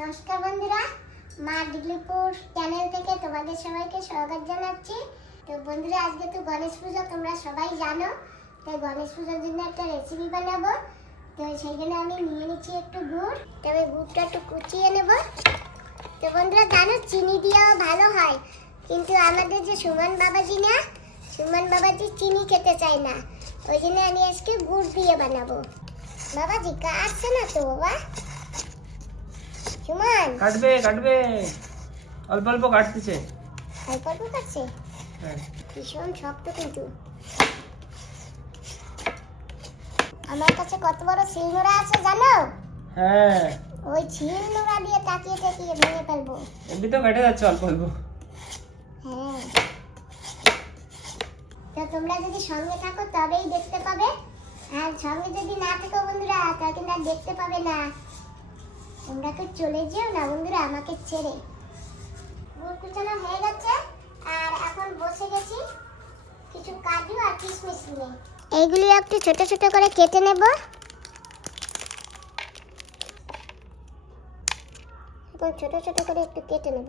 নমস্কার বন্ধুরা, মা ডিগলিপুর চ্যানেল থেকে তোমাদের সবাইকে স্বাগত জানাচ্ছি। তো বন্ধুরা, আজকে তো গণেশ পুজো, তোমরা সবাই জানো। তাই গণেশ পুজোর জন্য একটা রেসিপি বানাবো। তো সেইখানে আমি নিয়ে নিচ্ছি একটু গুড়। তবে গুড়টা একটু কুচিয়ে নেব। তো বন্ধুরা, জানো চিনি দিয়েও ভালো হয়। কিন্তু আমাদের যে সুমন বাবাজি না, সুমন বাবাজি চিনি খেতে চায় না। ওই জন্য আমি আজকে গুড় দিয়ে বানাবো। বাবাজি কাটছে না তো বাবা? সুমন কাটবে কাটবে। অল্প অল্প কাটতেছে। অল্প অল্প কাটছে? হ্যাঁ। ভীষণ শক্ত কিন্তু। আমার কাছে কত বড় শিলনোড়া আছে জানো? হ্যাঁ। ওই শিলনোড়া দিয়ে তাকিয়ে তাকিয়ে ভেঙে ফেলব। এমনি তো কেটে যাচ্ছে অল্প অল্প। হ্যাঁ। তো তোমরা যদি সঙ্গে থাকো তবেই দেখতে পাবে। আর সঙ্গে যদি না থাকো বন্ধুরা তা কিন্তু আর দেখতে পাবে না। তোমরা তো চলে যেও না বন্ধুরা, আমাকে ছেড়ে। গুড় কুচানো হয়ে গেছে, আর এখন বসে গেছি কিছু কাজু আর কিশমিশ নিয়ে। এইগুলি একটু ছোট ছোট করে কেটে নেব। ছোট ছোট করে একটু কেটে নেব।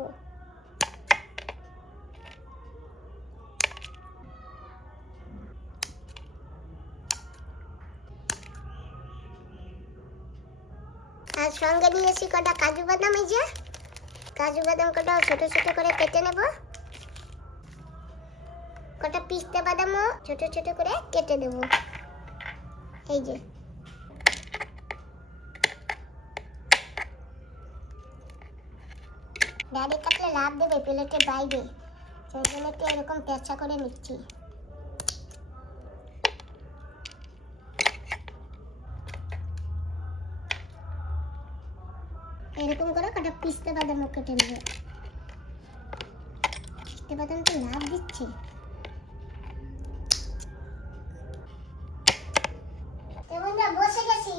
সঙ্গে নিয়েছি কটা কাজু বাদাম এই যে, কাজু বাদাম কটা ছোট ছোট করে কেটে নেব। কটা পিস্তা বাদামও ছোট ছোট করে কেটে দেব এই যে। ডাইরেক্ট কাটলে লাভ দেবে প্লেটের বাইরে। সেই জন্য একটু এরকম তেরছা করে নিচ্ছি। এরকম করে, কটা পিস্তা বাদামও কেটে নেবে পিস্তা বাদাম তো লাভ দিচ্ছে। বসে গেছি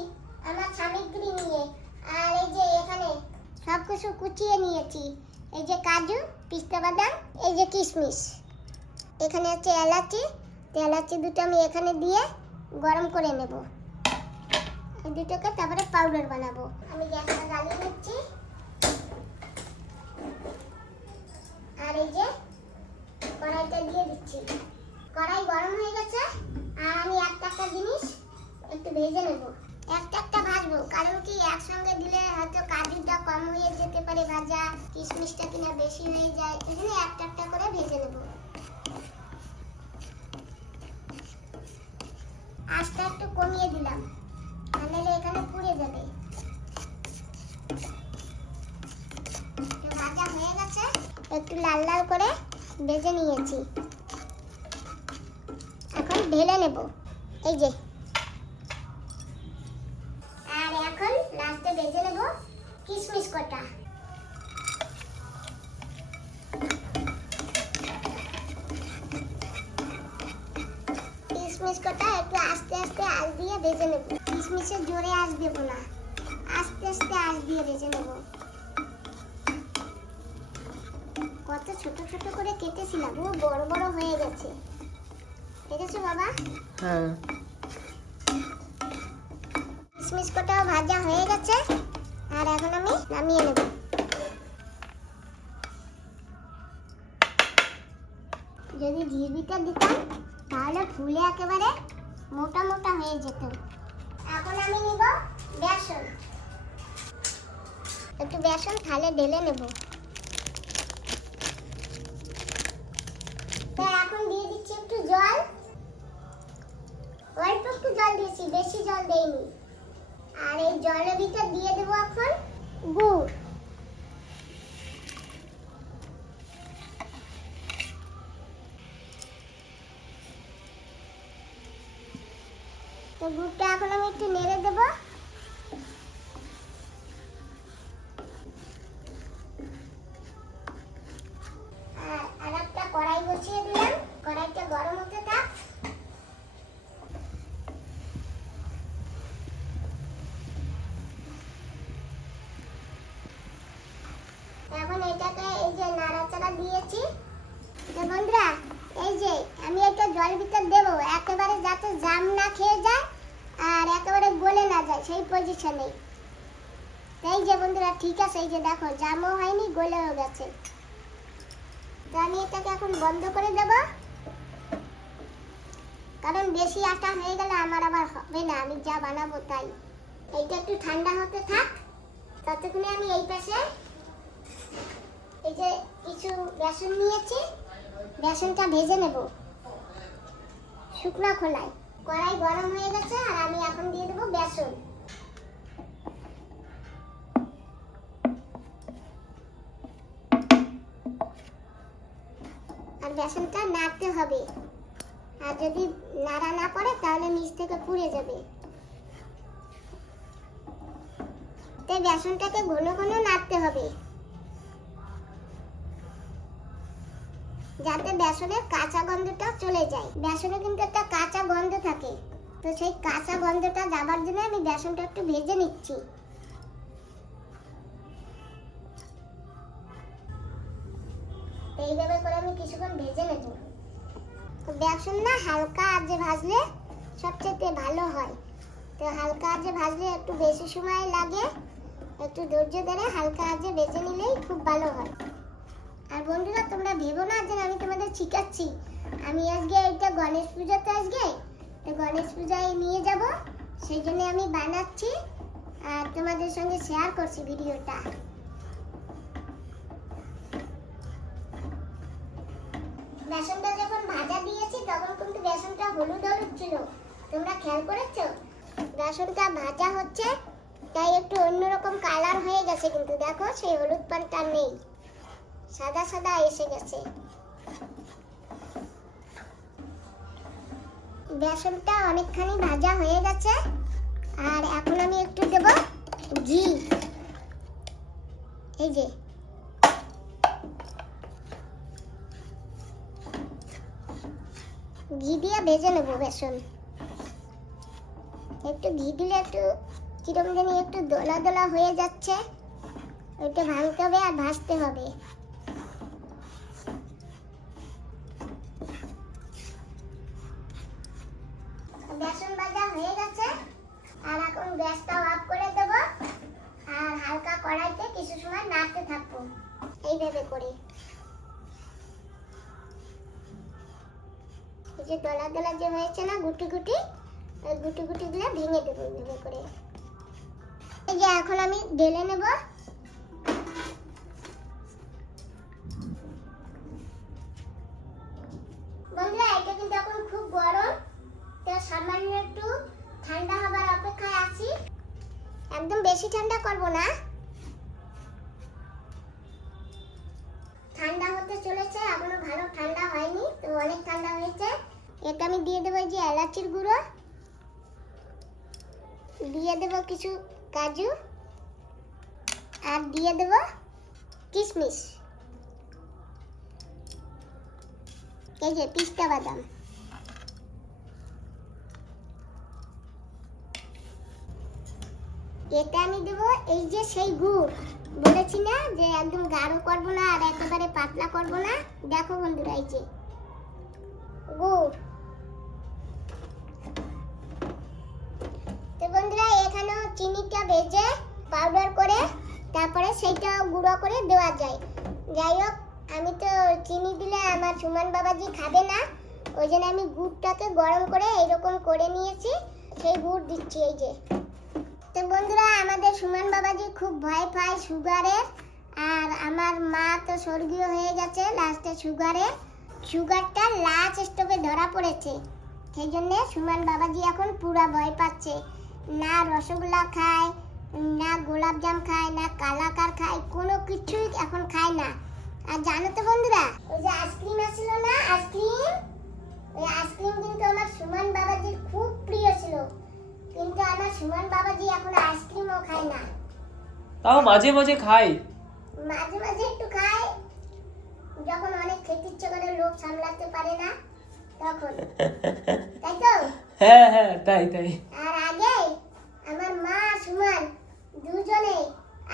আমার সামগ্রী নিয়ে। আর এই যে এখানে সব কুচিয়ে নিয়েছি। এই যে কাজু, পিস্তা বাদাম, এই যে কিশমিশ। এখানে আছে এলাচি। এলাচি দুটো আমি এখানে দিয়ে গরম করে নেব। দুটোকে তারপরে পাউডার বানাবো। আমি গ্যাসটা জ্বালিয়ে নিচ্ছি। আর এই যে কড়াইটা দিয়ে দিচ্ছি। কড়াই গরম হয়ে গেছে, আর আমি একটা একটা জিনিস একটু ভেজে নেব। একটা একটা ভাজবো, কারণ কি একসঙ্গে দিলে হয়তো কাজুটা কম হয়ে যেতে পারে, ভাজা কিশমিশটা কিনা বেশি হয়ে যায় জন্য একটা একটা করে ভেজে নেব। আস্তে একটু কমিয়ে দিলাম। এখানে পুড়ে যাবে। ভাজা হয়ে গেছে, একটু লাল লাল করে ভেজে নিয়েছি। এখন ঢেলে নেব। এই যে। আর এখন লাস্টে ভেজে নেব কিশমিশ কটা। কিশমিশ কটা একটু আস্তে আস্তে আল দিয়ে ভেজে নেব। কিশমিশে জোরে আঁচ দেব না। আস্তে আস্তে আঁচ দিয়ে ভেজে নেব। কত ছোট ছোট করে কেটেছিলাম পুরো বড় বড় হয়ে গেছে। দেখেছ বাবা? হ্যাঁ। কিশমিশ কটাও ভাজা হয়ে গেছে। আর এখন আমি নামিয়ে নেব। যদি জিরবিটা দিতাম তাহলে ফুলে একেবারে মোটা মোটা হয়ে যেত। এখন আমি নিব বেসন। একটু বেসন থালে ঢেলে নেব। তো এখন দিয়ে দিচ্ছি একটু জল। অল্প একটু জল দিয়েছি, বেশি জল দেইনি। আর এই জলের ভিতর দিয়ে দেবো এখন গুড় তো গুড়টা এখন আমি একটু নেড়ে দেবো। একটা এখন এই যে নাড়াচাড়া দিয়েছি। বন্ধুরা, এই যে আমি এটা জল ভিতর দেবো। একেবারে যাতে জাম না খেয়ে যায়। আর একেবারে গলে না যায়, সেই পজিশনে এই যে বন্ধুরা, ঠিক আছে, এই যে দেখো, জামও হয়নি, গলেও গেছে। তো আমি এটাকে এখন বন্ধ করে দেব। কারণ বেশি আটা হয়ে গেলে আমার আবার হবে না, আমি যা বানাবো তাই। এইটা একটু ঠান্ডা হতে থাক, ততক্ষণে আমি এই পাশে এই যে কিছু বেসন নিয়েছি, বেসনটা ভেজে নেব। শুকনো খোলায়। কড়াই গরম হয়ে গেছে আর আমি এখন দিয়ে দেবো বেসন। আর বেসনটা নাড়তে হবে। আর যদি নাড়া না পড়ে, তাহলে নিচ থেকে পুড়ে যাবে। তাই বেসনটাকে ঘন ঘন নাড়তে হবে। যাতে বেসনের কাঁচা গন্ধটা চলে যায়। বেসনে কিন্তু একটা কাঁচা গন্ধ থাকে। তো সেই কাঁচা গন্ধটা যাবার জন্য আমি বেসনটা একটু ভেজে নিচ্ছি। এইভাবে করে আমি কিছুক্ষণ ভেজে নেব। বেসন না হালকা আজে ভাজলে সবচেয়ে ভালো হয়। তো হালকা আজে ভাজলে একটু বেশি সময় লাগে। একটু ধৈর্য ধরে হালকা আজে ভেজে নিলেই খুব ভালো হয়। আর বন্ধুরা, তোমরা ভেবো না যে আমি তোমাদের শিখাচ্ছি। আমি আজকে এটা গণেশ পুজোতে আজকে গণেশ পূজায় নিয়ে যাব। সেই জন্য আমি বানাচ্ছি আর তোমাদের সঙ্গে শেয়ার করছি ভিডিওটা। বেসনটা যখন ভাজা দিয়েছি, তখন কিন্তু বেসনটা হলুদ হলুদ ছিল। তোমরা খেয়াল করেছ? বেসনটা ভাজা হচ্ছে, তাই একটু অন্যরকম কালার হয়ে গেছে কিন্তু। দেখো, সেই হলুদ পানটা নেই। সাদা সাদা এসে গেছে। বেসনটা অনেকখানি ভাজা হয়ে গেছে, আর এখন আমি একটু দেব ঘি। এই যে। ঘি দিয়ে ভেজে নেব বেসন। একটু ঘি দিলে একটু কিরম জানি একটু দোলা দোলা হয়ে যাচ্ছে। ওইটা ভাঙতে হবে আর ভাজতে হবে। আর এখন গ্যাসটা অফ করে দেব। আর হালকা কড়াইতে কিছু সময় নাড়তে এইভাবে করে। এই যে দলা দলা যে হয়েছে না, গুটি গুটি গুটি ভেঙে দেবো এইভাবে করে। এই যে এখন আমি ঢেলে নেব। বন্ধুরা, এটা কিন্তু এখন খুব গরম। তো সামান্য একটু ঠান্ডা একদম বেশি ঠান্ডা করব না। ঠান্ডা হতে চলেছে, এখনও ভালো ঠান্ডা হয়নি, তো অনেক ঠান্ডা হয়েছে। এটা আমি দিয়ে দেবো যে এলাচির গুঁড়ো। দিয়ে দেবো কিছু কাজু। আর দিয়ে দেবো কিশমিশ। এই যে পিস্তা বাদাম। এটা আমি দেবো এই যে সেই গুড়। বলেছি না যে একদম গাঢ় করব না আর একেবারে পাতলা করব না। দেখো বন্ধুরা এই যে গুড়। তো বন্ধুরা, এখানেও চিনিটা ভেজে পাউডার করে তারপরে সেইটা গুঁড়ো করে দেওয়া যায়। যাই হোক, আমি তো চিনি দিলে আমার সুমন বাবাজি খাবে না। ওই জন্য আমি গুড়টাকে গরম করে এরকম করে নিয়েছি। সেই গুড় দিচ্ছি এই যে। তো বন্ধুরা, আমাদের সুমন বাবাজি খুব ভয় পায় সুগারের আর আমার মা তো স্বর্গীয় হয়ে গেছে লাস্টে সুগারে। সুগারটা লাস্ট স্টপে ধরা পড়েছে সেই জন্য সুমন বাবাজি এখন পুরা ভয় পাচ্ছে। না রসগোল্লা খায়, না গোলাপজাম খায়, না কালাকার খায়, কোনো কিছুই এখন খায় না। আর জানো তো বন্ধুরা, ওই যে আইসক্রিম আসছিল না আইসক্রিম ওই আইসক্রিম কিন্তু আমার সুমন বাবাজির খুব প্রিয় ছিল। কিন্তু আমার সুমন বাবাজি এখন আইসক্রিমও খায় না। তাও মাঝে মাঝে খায়? মাঝে মাঝে একটু খায়। যখন অনেক খেতে ইচ্ছে করে লোক সামলাতে পারে না তখন। তাই তো? হ্যাঁ হ্যাঁ তাই তাই। আর আগে আমার মা সুমন দুজনে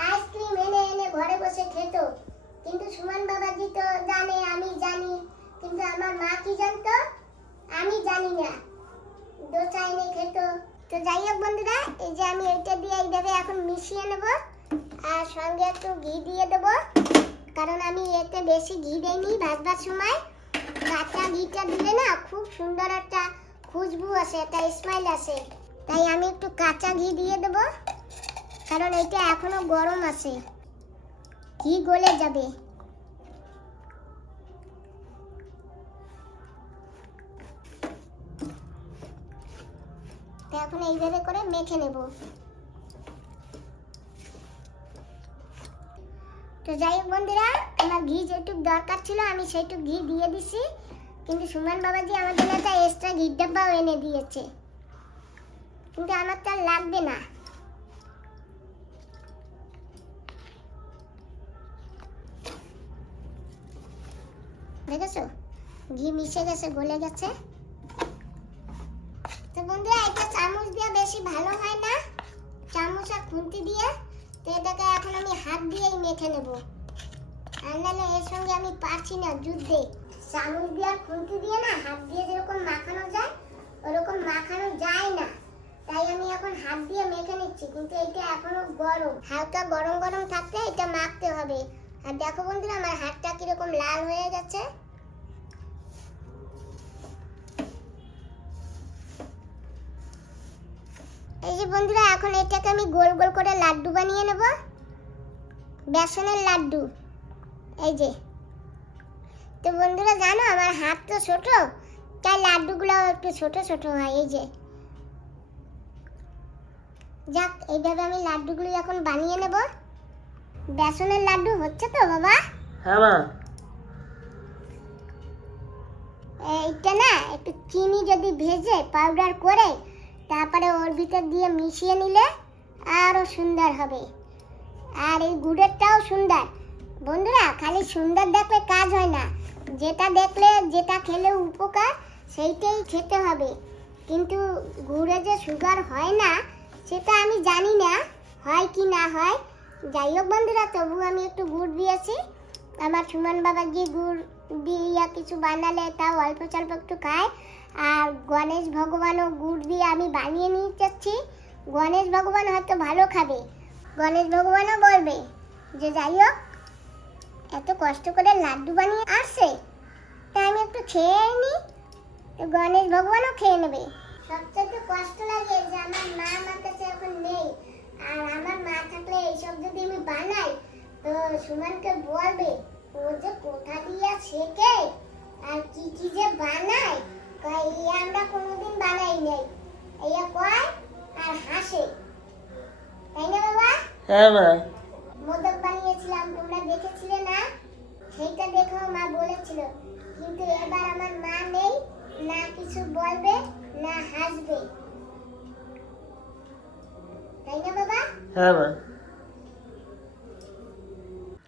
আইসক্রিম এনে এনে ঘরে বসে খেত। কিন্তু সুমন বাবাজি তো জানে আমি জানি। কিন্তু আমার মা কি জানতো? আমি জানি না। দোসা এনে খেত। তো যাই হোক বন্ধুরা, এই যে আমি এটা দিয়ে এইভাবে এখন মিশিয়ে নেব, আর সঙ্গে একটু ঘি দিয়ে দেবো। কারণ আমি এতে বেশি ঘি দেইনি ভাজবার সময়। কাঁচা ঘিটা দিলে না খুব সুন্দর একটা খুশবু আসে, একটা স্মাইল আসে। তাই আমি একটু কাঁচা ঘি দিয়ে দেবো, কারণ এটা এখনও গরম আছে। ঘি গলে যাবে। তো এখন এইভাবে করে মেখে নেব। তো যাই হোক বন্ধুরা, আমার ঘি যেটুক দরকার ছিল, আমি সেইটুক ঘি দিয়ে দিছি। কিন্তু সুমন বাবাজি আমার জন্য একটা এক্সট্রা ঘির ডাব্বাও এনে দিয়েছে। কিন্তু আমার তো লাগবে না। দেখেছ? ঘি মিশে গেছে, গলে গেছে তো বন্ধুরা এটা চামচ দিয়ে বেশি ভালো হয় না। চামচ খুন্তি দিয়ে তো এটাকে এখন আমি হাত দিয়েই মেখে নেব। আর নাহলে এর সঙ্গে আমি পারছি না যুদ্ধে। চামচ দিয়ে আর খুন্তি দিয়ে না হাত দিয়ে যেরকম মাখানো যায়, ওরকম মাখানো যায় না। তাই আমি এখন হাত দিয়ে মেখে নিচ্ছি, কিন্তু এটা এখনও গরম। হালকা গরম গরম থাকতে এটা মাখতে হবে। আর দেখো বন্ধুরা, আমার হাতটা কীরকম লাল হয়ে গেছে। এই যে বন্ধুরা এখন এটাকে আমি গোল গোল করে লাড্ডু বানিয়ে নেব। বেসনের লাড্ডু। এই যে। তো বন্ধুরা জানো আমার হাত তো ছোট তাই লাড্ডুগুলো একটু ছোট ছোট হয় এই যে। যাক এইভাবে আমি লাড্ডুগুলো এখন বানিয়ে নেব। বেসনের লাড্ডু হচ্ছে তো বাবা? হ্যাঁ মা। এইটা না একটু চিনি যদি ভেজে পাউডার করে তারপরে ওর ভিতর দিয়ে মিশিয়ে নিলে আরও সুন্দর হবে। আর এই গুড়েরটাও সুন্দর। বন্ধুরা, খালি সুন্দর দেখলে কাজ হয় না। যেটা দেখলে, যেটা খেলে উপকার, সেইটাই খেতে হবে। কিন্তু গুড়ে যে সুগার হয় না, সেটা আমি জানি না, হয় কি না হয়। যাই হোক বন্ধুরা তবু আমি একটু গুড় দিয়েছি। আমার সুমন বাবা গিয়ে গুড় দিয়ে কিছু বানালে তাও অল্প স্বল্প একটু খায়। আর গণেশ ভগবানও গুড় দিয়ে আমি বানিয়ে নিয়ে যাচ্ছি। গণেশ ভগবান হয়তো ভালো খাবে। গণেশ ভগবানও বলবে যে যাই হোক, এত কষ্ট করে লাড্ডু বানিয়ে আসছে, তাই আমি একটু খেয়ে নিই তো গণেশ ভগবানও খেয়ে নেবে। সবচেয়ে কষ্ট লাগে যে আমার মা আমার কাছে এখন নেই। আর আমার মা থাকলে এইসব যদি আমি বানাই, তো সুমনকে বলবে, ও যে কোথা দিয়ে শেখে? আর কি কি যে বানায়? কয় আমরা কোনোদিন বানাই নাই। এইয়া কয় আর হাসে। তাই না বাবা? হ্যাঁ মা। মোদক বানিয়েছিলাম তোমরা দেখেছিলে না? সেইটা দেখো মা বলেছিল কিন্তু এবার আমার মা নেই না কিছু বলবে না হাসবে। তাই না বাবা? হ্যাঁ মা।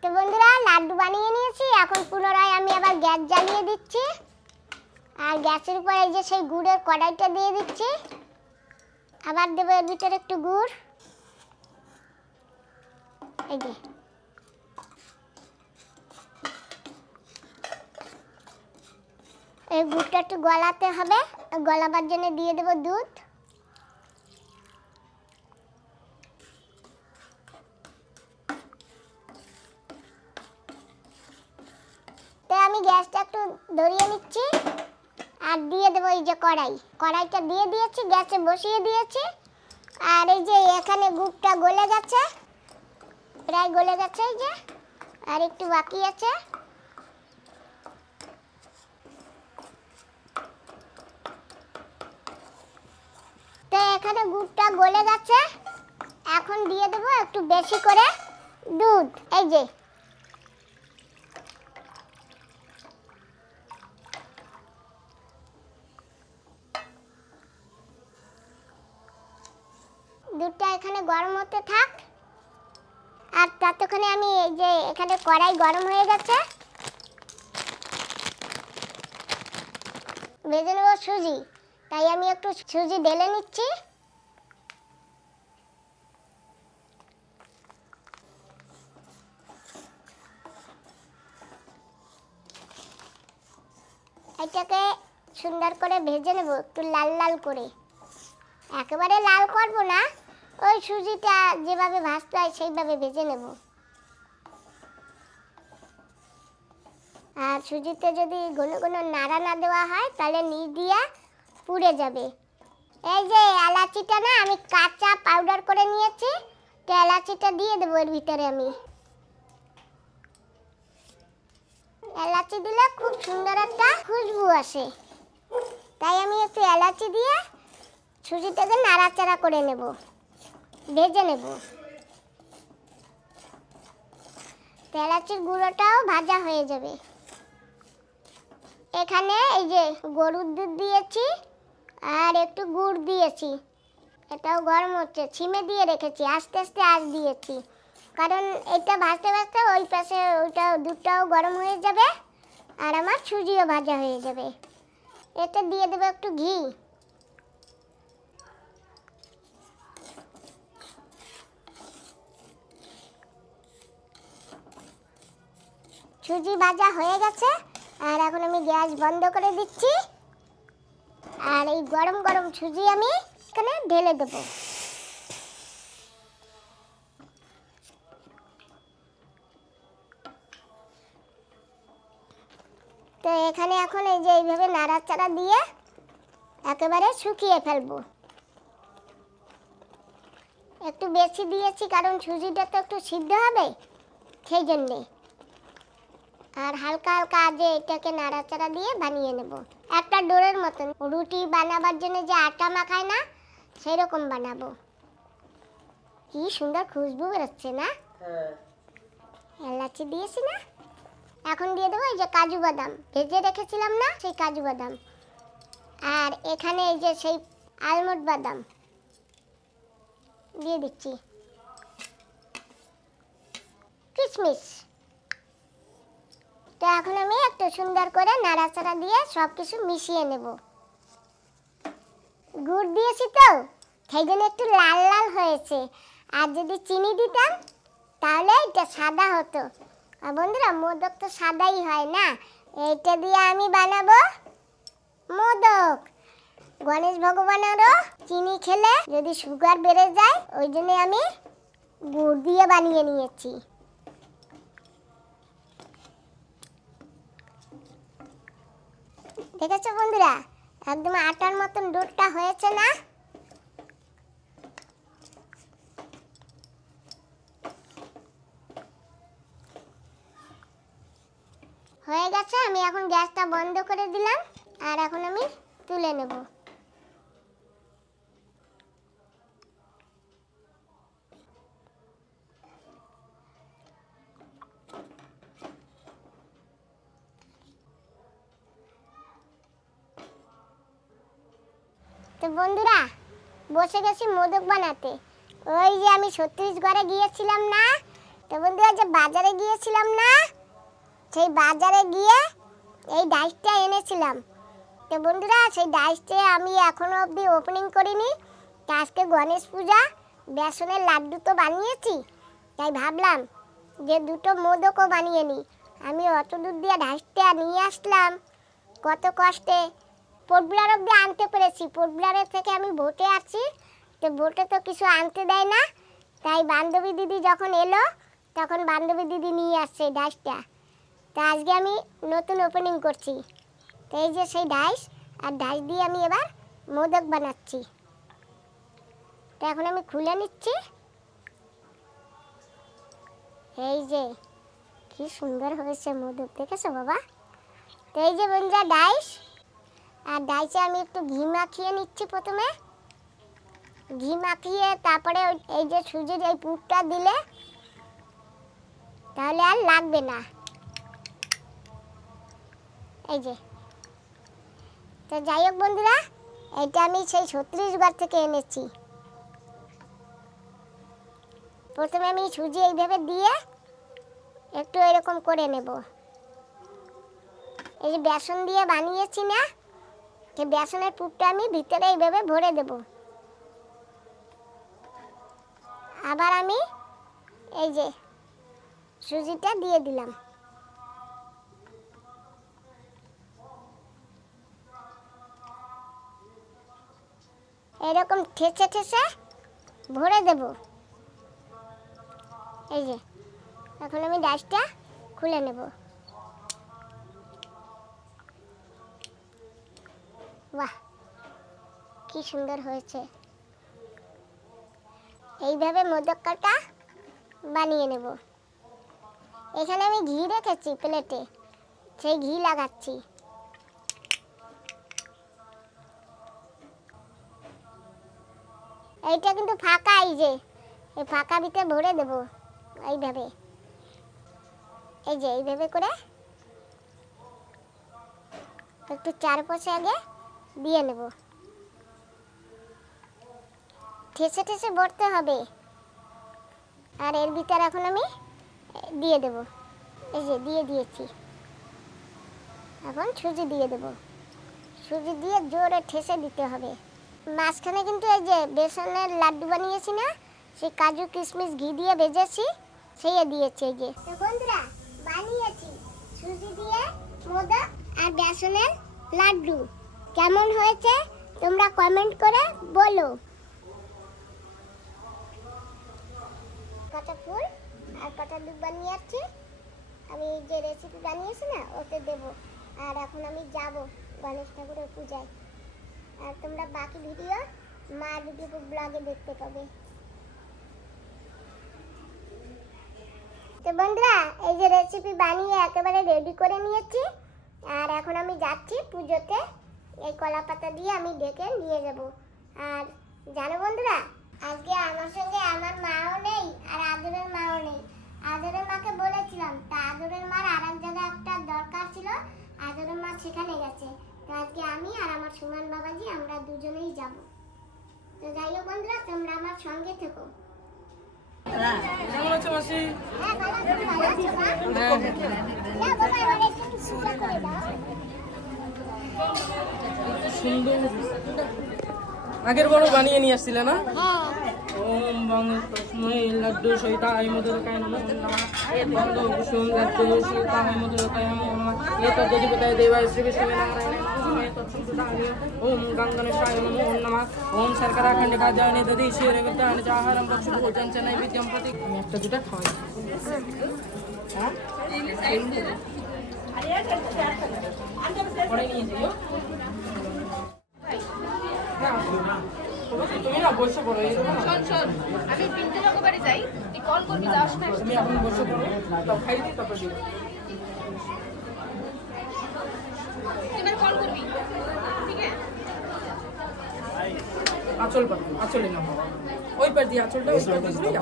তো বন্ধুরা লাড্ডু বানিয়ে নিয়েছি এখন পুনরায় আমি আবার গ্যাস জ্বালিয়ে দিচ্ছি। আর গ্যাসের উপরে যে সেই গুড়ের কড়াইটা দিয়ে দিচ্ছি। আবার দেবো এর ভিতরে একটু গুড়। এই যে। এই গুড়টা একটু গলাতে হবে। গলাবার জন্য দিয়ে দেবো দুধ তো আমি গ্যাসটা একটু ধরিয়ে নিচ্ছি আর দিয়ে দেবো এই যে কড়াই। কড়াইটা দিয়ে দিয়েছি, গ্যাসে বসিয়ে দিয়েছি। আর এই যে এখানে গুড়টা গলে গেছে, প্রায় গলে গেছে এই যে, আর একটু বাকি আছে। তো এখানে গুড়টা গলে গেছে, এখন দিয়ে দেবো একটু বেশি করে দুধ। এই যে এখানে গরম হতে থাক। আর ততক্ষণে আমি এই যে এখানে কড়াই গরম হয়ে গেছে। ভেজে নেব সুজি। তাই আমি একটু সুজি ঢেলে নিচ্ছি। এটাকে সুন্দর করে ভেজে নেব, একটু লাল লাল করে। একেবারে লাল করব না। ওই সুজিটা যেভাবে ভাজতে হয়, সেইভাবে ভেজে নেব। আর সুজিতে যদি ঘন ঘন নাড়া না দেওয়া হয়, তাহলে নিচ দিয়া পুড়ে যাবে। এই যে এলাচিটা না, আমি কাঁচা পাউডার করে নিয়েছি, তো এলাচিটা দিয়ে দেবো এর ভিতরে আমি। এলাচি দিলে খুব সুন্দর একটা খুশবু আসে। তাই আমি একটু এলাচি দিয়ে সুজিটাকে নাড়াচাড়া করে নেব। ভেজে নেব। তো এলাচির গুঁড়োটাও ভাজা হয়ে যাবে। এখানে এই যে গরুর দুধ দিয়েছি আর একটু গুড় দিয়েছি। এটাও গরম হচ্ছে, ছিমে দিয়ে রেখেছি, আস্তে আস্তে আজ দিয়েছি। কারণ এটা ভাজতে ভাজতে ওই পাশে ওইটা দুধটাও গরম হয়ে যাবে আর আমার সুজিও ভাজা হয়ে যাবে। এতে দিয়ে দেবো একটু ঘি। সুজি ভাজা হয়ে গেছে। আর এখন আমি গ্যাস বন্ধ করে দিচ্ছি। আর এই গরম গরম সুজি আমি এখানে ঢেলে দেবো। তো এখানে এখন এই যে এইভাবে নাড়াচাড়া দিয়ে একেবারে শুকিয়ে ফেলব। একটু বেশি দিয়েছি কারণ সুজিটা তো একটু সিদ্ধ হবে, সেই জন্যে। আর হালকা হালকা আজে এটাকে নাড়াচাড়া দিয়ে বানিয়ে নেব। একটা ডোরের মতন। রুটি বানাবার জন্য যে আটা মাখায় না সেই রকম বানাবো। কি সুন্দর খুশবু বেরোচ্ছে না? এলাচি দিয়েছি না? এখন দিয়ে দেবো এই যে কাজু বাদাম। ভেজে রেখেছিলাম না সেই কাজু বাদাম। আর এখানে এই যে সেই আলমন্ড বাদাম। দিয়ে দিচ্ছি। কিশমিশ। তো এখন আমি একটু সুন্দর করে নাড়াচাড়া দিয়ে সব কিছু মিশিয়ে নেব। গুড় দিয়েছি তো, সেই জন্য একটু লাল লাল হয়েছে। আর যদি চিনি দিতাম, তাহলে এটা সাদা হতো। আর বন্ধুরা, মোদক তো সাদাই হয় না, এইটা দিয়ে আমি বানাবো মোদক। গণেশ ভগবানেরও চিনি খেলে যদি সুগার বেড়ে যায়, ওই জন্য আমি গুড় দিয়ে বানিয়ে নিয়েছি। দেখেছ বন্ধুরা? একদম আটার মতন ডোরটা হয়েছে না? হয়ে গেছে, আমি এখন গ্যাসটা বন্ধ করে দিলাম, আর এখন আমি তুলে নেব। বন্ধুরা, বসে গেছি মোদক বানাতে। ওই যে আমি ছত্তিশগড়ে গিয়েছিলাম না? তো বন্ধুরা, যে বাজারে গিয়েছিলাম না? সেই বাজারে গিয়ে এই ডাইসটা এনেছিলাম। তো বন্ধুরা, সেই ডাইসটা আমি এখনও অবধি ওপেনিং করিনি। তা আজকে গণেশ পূজা, বেসনের লাড্ডু তো বানিয়েছি। তাই ভাবলাম যে দুটো মোদকও বানিয়ে নিই। আমি অত দূর দিয়ে ডাইসটা নিয়ে আসলাম। কত কষ্টে পোর্টব্লার অব্দি আনতে পেরেছি। পোর্টব্লারের থেকে আমি ভোটে আছি, তো ভোটে তো কিছু আনতে দেয় না। তাই বান্ধবী দিদি যখন এলো, তখন বান্ধবী দিদি নিয়ে আসছে ডাইসটা। তা আজকে আমি নতুন ওপেনিং করছি। তো এই যে সেই ডাইস, আর ডাইস দিয়ে আমি এবার মোদক বানাচ্ছি। তো এখন আমি খুলে নিচ্ছি। এই যে, কি সুন্দর হয়েছে মোদক, দেখেছ বাবা? তো এই যে বন্ধুরা, ডাইস আর ডাইসে আমি একটু ঘি মাখিয়ে নিচ্ছি প্রথমে। ঘি মাখিয়ে তারপরে এই যে সুজির এই পুরটা দিলে তাহলে আর লাগবে না। এই যে। তো যাই হোক বন্ধুরা, এটা আমি সেই ছত্রিশগড় থেকে এনেছি। প্রথমে আমি সুজি এইভাবে দিয়ে একটু এরকম করে নেব। এই যে বেসন দিয়ে বানিয়েছি না সেই বেসনের পুরটা আমি ভিতরে এইভাবে ভরে দেব। আবার আমি এই যে সুজিটা দিয়ে দিলাম। এরকম ঠেসে ঠেসে ভরে দেব। এই যে, এখন আমি ডাসটা খুলে নেব। কি সুন্দর হয়েছে। এইভাবে মোদকটা বানিয়ে নেব। এখানে আমি ঘি রেখেছি প্লেটে, সেই ঘি লাগাচ্ছি। এইটা কিন্তু ফাঁকা এই যে, এই ফাঁকা ভিতরে ভরে দেব এইভাবে। এই যে এইভাবে করে একটু চারপাশে আগে দিয়ে নেব। ঠেসে ঠেসে ভরতে হবে। আর এর ভিতর এখন আমি দিয়ে দেব। এই যে, দিয়ে দিয়েছি। এখন সুজি দিয়ে দেব। সুজি দিয়ে জোরে ঠেসে দিতে হবে। মাঝখানে কিন্তু এই যে বেসনের লাড্ডু বানিয়েছি না, সেই কাজু কিশমিশ ঘি দিয়ে ভেজেছি সেই দিয়েছি এই যে। বন্ধুরা, বানিয়েছি সুজি দিয়ে মোদক আর বেসনের লাড্ডু। কেমন হয়েছে তোমরা কমেন্ট করে বলো। কটা ফুল আর কটা দুধ বানিয়েছি। আমি যে রেসিপি বানিয়েছি না, ওতে দেব। আর এখন আমি যাব গণেশ ঠাকুরের পূজায়। আর তোমরা বাকি ভিডিও মা দিদি ব্লগে দেখতে পাবে। তো বন্ধুরা, এই যে রেসিপি বানিয়ে একেবারে রেডি করে নিয়েছি। আর এখন আমি যাচ্ছি পুজোতে। এই কলা পাতা দিয়ে আমি ডেকে নিয়ে যাব। আর জানো বন্ধুরা আজকে আমার সঙ্গে আমার মাও নেই আর আদরের মাও নেই। আদরের মাকে বলেছিলাম তা আদরের মার আর এক জায়গায় একটা দরকার ছিল আদরের মা সেখানে গেছে। তো আজকে আমি আর আমার সুমান বাবাজি আমরা দুজনেই যাব। তো যাই হোক বন্ধুরা তোমরা আমার সঙ্গে থেকো। কেমন আছো মাসি? হ্যাঁ ভালো আছো, ভালো আছো, মা? দাও বাবা, এবার একটু পূজা করে দাও। সুন্দর। আগের বড় বানিয়ে নিয়ে আসছিলে না? হ্যাঁ। ওম বং লাড্ডু সহিতায় মধুরকায় নমঃ বন্ধ কুসুম লাড্ডু সহিতায় মধুরকায় নমঃ দেবায় নারায়ণে একটা দুটা খাওয়াই। হ্যাঁ? তুমি না বসে পড়ো এরকম না। শোন শোন আমি পিন্টু বাড়ি যাই। তুই কল করবি যাওয়ার সময় তুমি এখন বসে পড়ো খাই দিই তারপর এবার কল করবি ঠিক আছে? আঁচল পাত আঁচলে নাও ওই পার দিয়ে আঁচলটা ওই পার দিয়ে।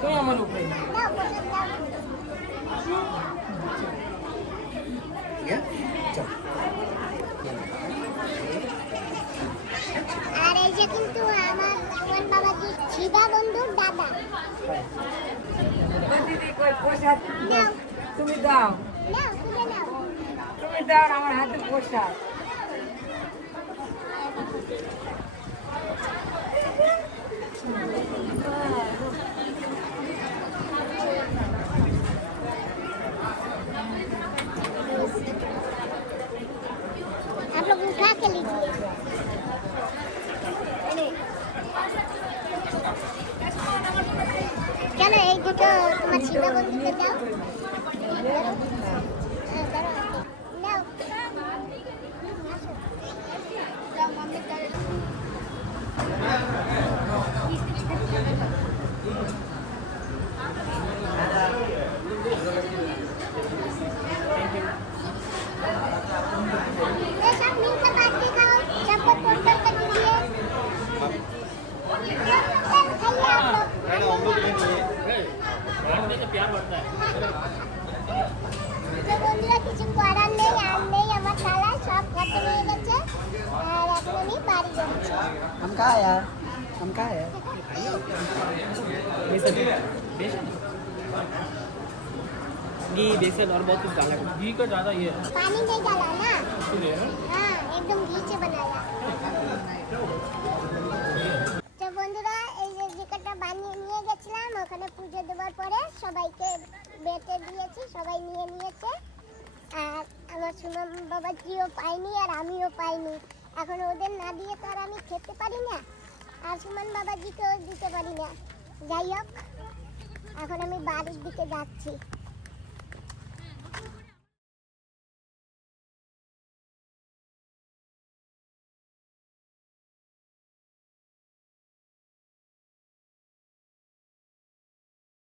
তুমি আমার উপরে নাও। দাও, প্রসাদ দাও। আর এই যে কিন্তু আমার বাবাজি ছিদা বন্ধুর দাদা। দিদি কই প্রসাদ তুমি দাও। তুমি দাও আমার হাতে প্রসাদ। आप কেন এই দুটো তোমার চিন্তা বন্ধুকে बेसन बेसन घी बेसन और बहुत कुछ डाला है। घी का ज़्यादा ये है पानी नहीं डाला ना इसलिए ना हाँ एकदम घी से बनाया তো বন্ধুরা এই যে জিকাটা বানিয়ে নিয়ে গেছিলাম ওখানে পুজো দেওয়ার পরে সবাইকে বেটে দিয়েছি সবাই নিয়ে নিয়েছে আর আমার সুমন বাবাজিও পাইনি আর আমিও পাইনি এখন ওদের না দিয়ে তো আর আমি খেতে পারি না আর সুমন বাবাজিকেও দিতে পারি না যাই হোক এখন আমি বাড়ির দিকে যাচ্ছি।